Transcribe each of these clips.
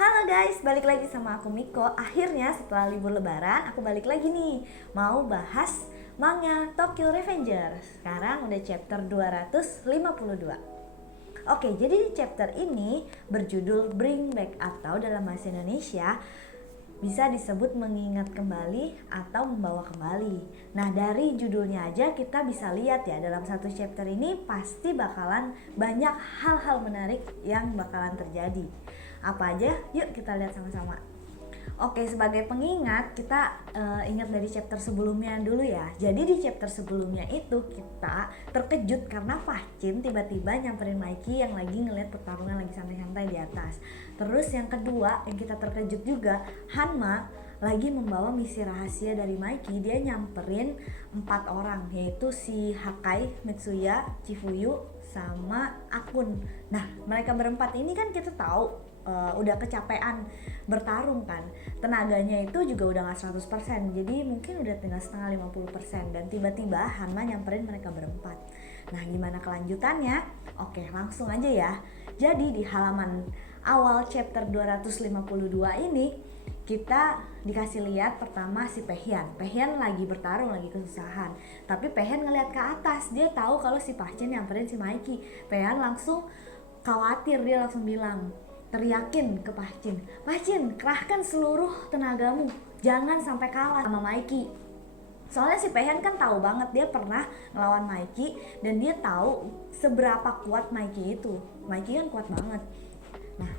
Halo guys, balik lagi sama aku Miko. Akhirnya setelah libur lebaran, aku balik lagi nih. Mau bahas manga Tokyo Revengers. Sekarang udah chapter 252. Oke, jadi di chapter ini berjudul Bring Back atau dalam bahasa Indonesia bisa disebut mengingat kembali atau membawa kembali. Nah, dari judulnya aja kita bisa lihat ya, dalam satu chapter ini pasti bakalan banyak hal-hal menarik yang bakalan terjadi. Apa aja? Yuk kita lihat sama-sama. Oke, sebagai pengingat kita ingat dari chapter sebelumnya dulu ya. Jadi di chapter sebelumnya itu kita terkejut karena Pachin tiba-tiba nyamperin Mikey yang lagi ngeliat pertarungan lagi santai-santai di atas. Terus yang kedua yang kita terkejut juga, Hanma lagi membawa misi rahasia dari Mikey. Dia nyamperin 4 orang, yaitu si Hakai, Mitsuya, Chifuyu, sama Akun. Nah, mereka berempat ini kan kita tahu udah kecapean bertarung kan, tenaganya itu juga udah gak 100%, jadi mungkin udah tinggal setengah 50%, dan tiba-tiba Hanma nyamperin mereka berempat. Nah, gimana kelanjutannya? Oke, langsung aja ya. Jadi di halaman awal chapter 252 ini kita dikasih lihat pertama si Pehyan lagi bertarung, lagi kesusahan, tapi Pehyan ngeliat ke atas, dia tahu kalau si Pachin nyamperin si Mikey. Pehyan langsung khawatir, dia langsung bilang, teriakin ke Pachin, kerahkan seluruh tenagamu, jangan sampai kalah sama Mikey. Soalnya si Pehyan kan tahu banget, dia pernah ngelawan Mikey dan dia tahu seberapa kuat Mikey itu. Mikey kan kuat banget. Nah,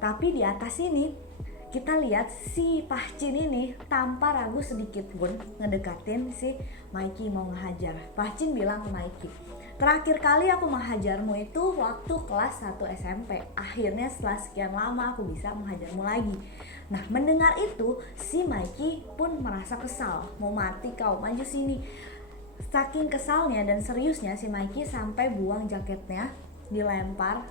tapi di atas ini kita lihat si Pachin ini tanpa ragu sedikit pun ngedekatin si Mikey mau ngehajar. Pachin bilang ke Mikey, terakhir kali aku menghajarmu itu waktu kelas 1 SMP. Akhirnya setelah sekian lama aku bisa menghajarmu lagi. Nah, mendengar itu si Mikey pun merasa kesal. Mau mati kau, maju sini. Saking kesalnya dan seriusnya si Mikey sampai buang jaketnya, dilempar,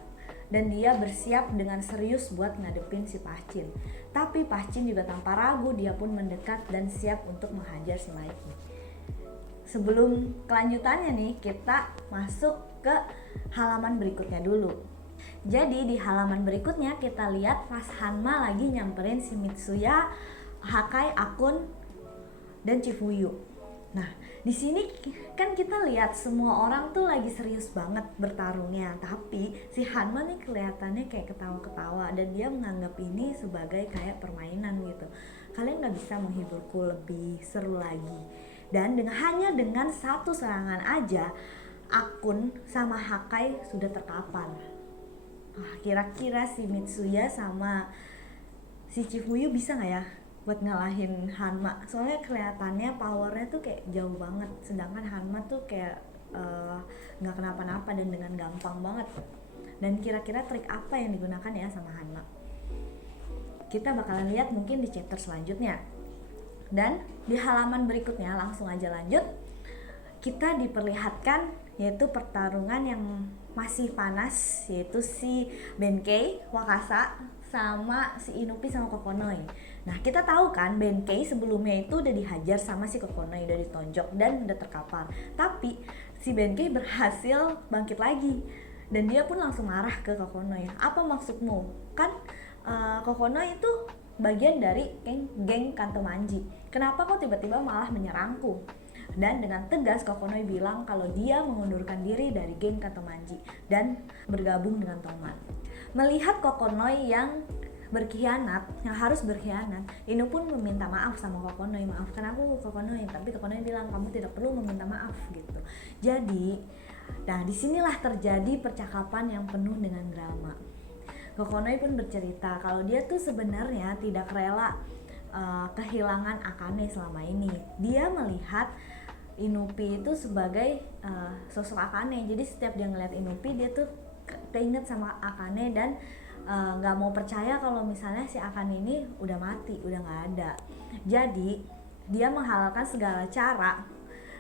dan dia bersiap dengan serius buat ngadepin si Pachin. Tapi Pachin juga tanpa ragu, dia pun mendekat dan siap untuk menghajar si Mikey. Sebelum kelanjutannya nih, kita masuk ke halaman berikutnya dulu. Jadi di halaman berikutnya kita lihat pas Hanma lagi nyamperin si Mitsuya, Hakai, Akun, dan Chifuyu. Nah, di sini kan kita lihat semua orang tuh lagi serius banget bertarungnya, tapi si Hanma nih kelihatannya kayak ketawa-ketawa dan dia menganggap ini sebagai kayak permainan gitu. Kalian gak bisa menghiburku lebih seru lagi. Dan hanya dengan satu serangan aja Akun sama Hakai sudah terkapar. Kira-kira si Mitsuya sama si Chifuyu bisa gak ya buat ngalahin Hanma? Soalnya kelihatannya powernya tuh kayak jauh banget, sedangkan Hanma tuh kayak gak kenapa-napa dan dengan gampang banget. Dan kira-kira trik apa yang digunakan ya sama Hanma? Kita bakalan lihat mungkin di chapter selanjutnya. Dan di halaman berikutnya langsung aja lanjut, kita diperlihatkan yaitu pertarungan yang masih panas, yaitu si Benkei, Wakasa, sama si Inupi sama Kokonoi. Nah, kita tahu kan Benkei sebelumnya itu udah dihajar sama si Kokonoi, udah ditonjok dan udah terkapar. Tapi si Benkei berhasil bangkit lagi dan dia pun langsung marah ke Kokonoi. Apa maksudmu? Kan Kokonoi itu bagian dari geng Kanto Manji. Kenapa kau tiba-tiba malah menyerangku? Dan dengan tegas Kokonoi bilang kalau dia mengundurkan diri dari geng Kanto Manji dan bergabung dengan Toman. Melihat Kokonoi yang berkhianat, yang harus berkhianat, Inu pun meminta maaf sama Kokonoi, maafkan aku Kokonoi. Tapi Kokonoi bilang kamu tidak perlu meminta maaf gitu. Jadi, nah disinilah terjadi percakapan yang penuh dengan drama. Kokonoi pun bercerita kalau dia tuh sebenarnya tidak rela kehilangan Akane selama ini. Dia melihat Inupi itu sebagai sosok Akane. Jadi setiap dia ngeliat Inupi, dia tuh keinget sama Akane dan gak mau percaya kalau misalnya si Akane ini udah mati, udah gak ada. Jadi dia menghalalkan segala cara.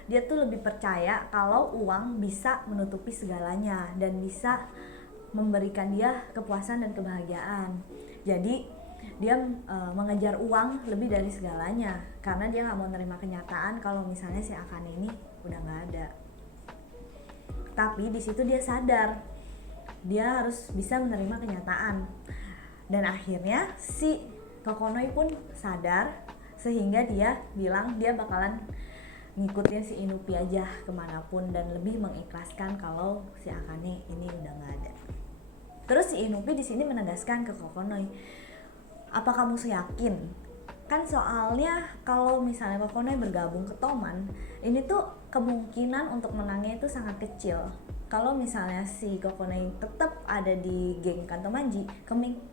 Dia tuh lebih percaya kalau uang bisa menutupi segalanya dan bisa memberikan dia kepuasan dan kebahagiaan. Jadi dia mengejar uang lebih dari segalanya karena dia nggak mau nerima kenyataan kalau misalnya si Akane ini udah nggak ada. Tapi di situ dia sadar dia harus bisa menerima kenyataan Dan akhirnya si Kokonoi pun sadar sehingga dia bilang dia bakalan ngikutin si Inupi aja kemanapun dan lebih mengikhlaskan kalau si Akane ini udah nggak ada. Terus si Inupi di sini menegaskan ke Kokonoi, apa kamu yakin? Kan soalnya kalau misalnya Kokonoi bergabung ke Toman, ini tuh kemungkinan untuk menangnya itu sangat kecil. Kalau misalnya si Kokonoi tetap ada di geng Kantomanji,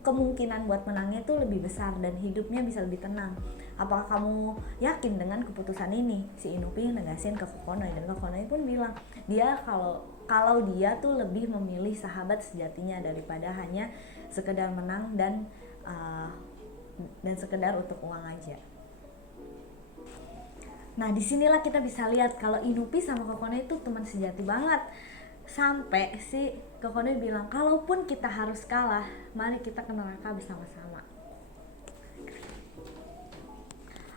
kemungkinan buat menangnya itu lebih besar dan hidupnya bisa lebih tenang. Apakah kamu yakin dengan keputusan ini? Si Inupi negasin ke Kokonoi, dan Kokonoi pun bilang dia kalau dia tuh lebih memilih sahabat sejatinya daripada hanya sekedar menang dan sekedar untuk uang aja. Nah, disinilah kita bisa lihat kalau Inupi sama Kokonoi itu teman sejati banget. Sampai si Kokonoi bilang, kalaupun kita harus kalah, mari kita ke neraka bersama-sama.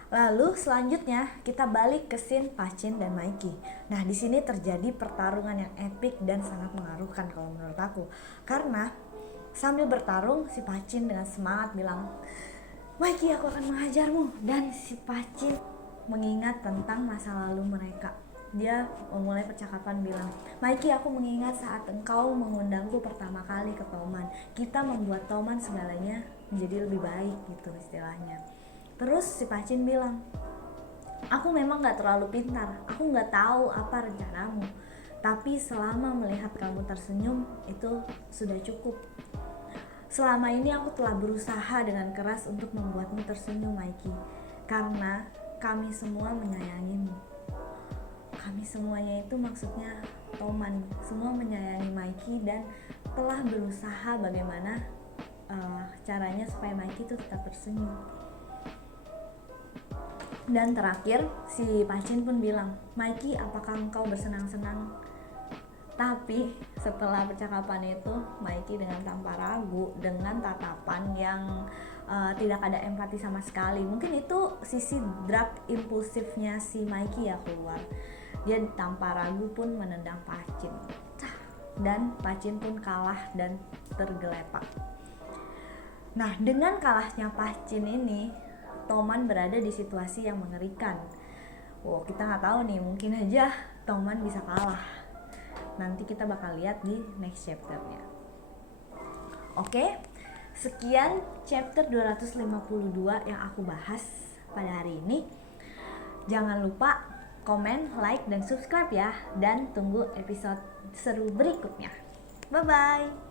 Lalu selanjutnya kita balik ke scene Pachin dan Maiki. Nah, di sini terjadi pertarungan yang epik dan sangat mengaruhkan kalau menurut aku. Karena sambil bertarung, si Pachin dengan semangat bilang, Maiki, aku akan menghajarmu. Dan si Pachin mengingat tentang masa lalu mereka. Dia memulai percakapan bilang, Maiki, aku mengingat saat engkau mengundangku pertama kali ke Toman. Kita membuat Toman segalanya menjadi lebih baik gitu istilahnya. Terus si Pachin bilang, aku memang gak terlalu pintar, aku gak tahu apa rencanamu, tapi selama melihat kamu tersenyum itu sudah cukup. Selama ini aku telah berusaha dengan keras untuk membuatmu tersenyum, Maiki, karena kami semua menyayangimu. Kami semuanya itu maksudnya Toman, semua menyayangi Maiki dan telah berusaha bagaimana caranya supaya Maiki itu tetap tersenyum. Dan terakhir si Pachin pun bilang, Maiki, apakah engkau bersenang-senang? Tapi setelah percakapan itu, Maiki dengan tanpa ragu, dengan tatapan yang tidak ada empati sama sekali. Mungkin itu sisi drag impulsifnya si Maiki ya keluar. Dia tanpa ragu pun menendang Pachin. Dan Pachin pun kalah dan tergeletak. Nah, dengan kalahnya Pachin ini, Toman berada di situasi yang mengerikan. Wow, kita nggak tahu nih, mungkin aja Toman bisa kalah. Nanti kita bakal lihat di next chapternya. Oke, sekian chapter 252 yang aku bahas pada hari ini. Jangan lupa komen, like, dan subscribe ya. Dan tunggu episode seru berikutnya. Bye-bye.